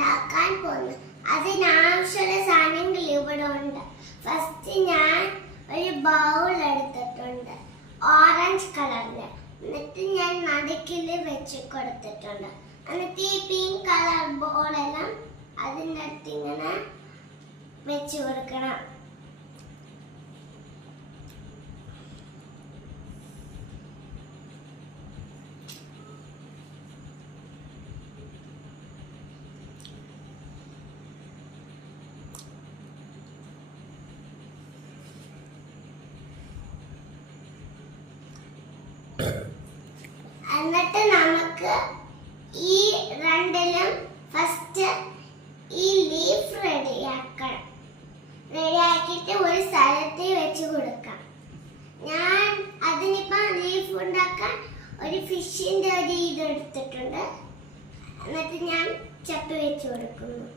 ഉണ്ടാക്കാൻ പോകുന്നു. അതിനാവശ്യമുള്ള സാധനങ്ങൾ ഇവിടെ ഉണ്ട്. ഫസ്റ്റ് ഞാൻ ഒരു ബൗൾ എടുത്തിട്ടുണ്ട് ഓറഞ്ച് കളറില്. എന്നിട്ട് ഞാൻ നടുക്കില് വെച്ച് കൊടുത്തിട്ടുണ്ട്. എന്നിട്ട് ഈ പിങ്ക് കളർ ബോളെല്ലാം അതിൻ്റെ അടുത്ത് ഇങ്ങനെ വെച്ച് കൊടുക്കണം. എന്നിട്ട് നമുക്ക് ഈ രണ്ടിലും ഫസ്റ്റ് ഈ ലീഫ് റെഡിയാക്കണം. റെഡിയാക്കിയിട്ട് ഒരു സ്ഥലത്ത് വെച്ച് കൊടുക്കാം. ഞാൻ അതിനിപ്പം ലീഫ് ഉണ്ടാക്കാൻ ഒരു ഫിഷിൻ്റെ ഒരു ഇത് എടുത്തിട്ടുണ്ട്. എന്നിട്ട് ഞാൻ ചപ്പി വെച്ച് കൊടുക്കുന്നു.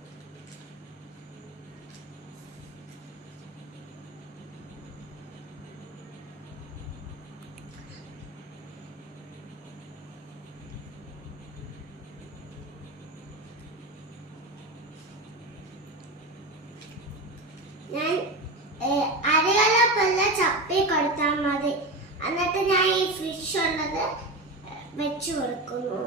ഞാൻ അരകലപ്പല്ല ചപ്പി കൊടുത്താൽ മതി. എന്നിട്ട് ഞാൻ ഈ ഫിഷ് ഉള്ളത് വെച്ച് കൊടുക്കുന്നു.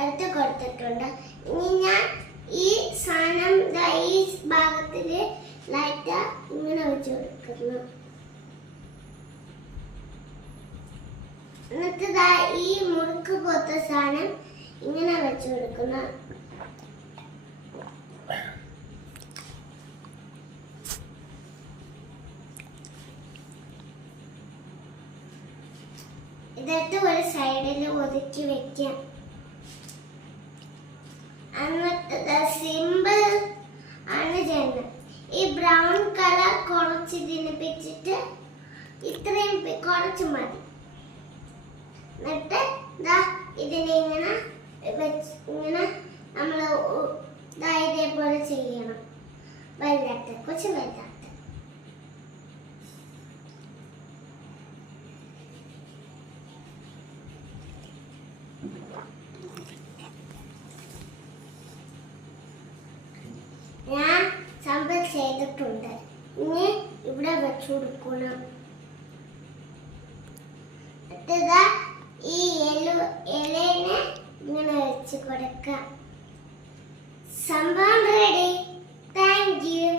എടുത്ത് കൊടുത്തിട്ടുണ്ട്. ഇനി ഞാൻ ഈ സാധനം ഈ ഭാഗത്തില് ലൈറ്റ് ഇങ്ങനെ വെച്ച് കൊടുക്കുന്നു. എന്നിട്ട് ഈ മുറുക്ക് പോത്ത സാധനം ഇങ്ങനെ വെച്ച് കൊടുക്കുന്നു. ഇതെടുത്ത് ഒരു സൈഡിൽ ഒതുക്കി വെക്കാം. എന്നിട്ട് സിമ്പിൾ ആണ് ചെയ്യുന്നത്. ഈ ബ്രൗൺ കളർ കുറച്ച് തിന്നിപ്പിച്ചിട്ട് ഇത്രയും കുറച്ച് മതി. എന്നിട്ട് ഇതിനെ ഇങ്ങനെ നമ്മൾ ഇതേപോലെ ചെയ്യണം. വലുതായിട്ട് കുറച്ച് വലുതായിട്ട്. ഞാൻ സംഭവം ചെയ്തിട്ടുണ്ട്. ഇനി ഇവിടെ വെച്ചു കൊടുക്കണം. ഈ ഇലനെ ഇങ്ങനെ വെച്ച് കൊടുക്കാം. സംഭവം റെഡി. Thank you.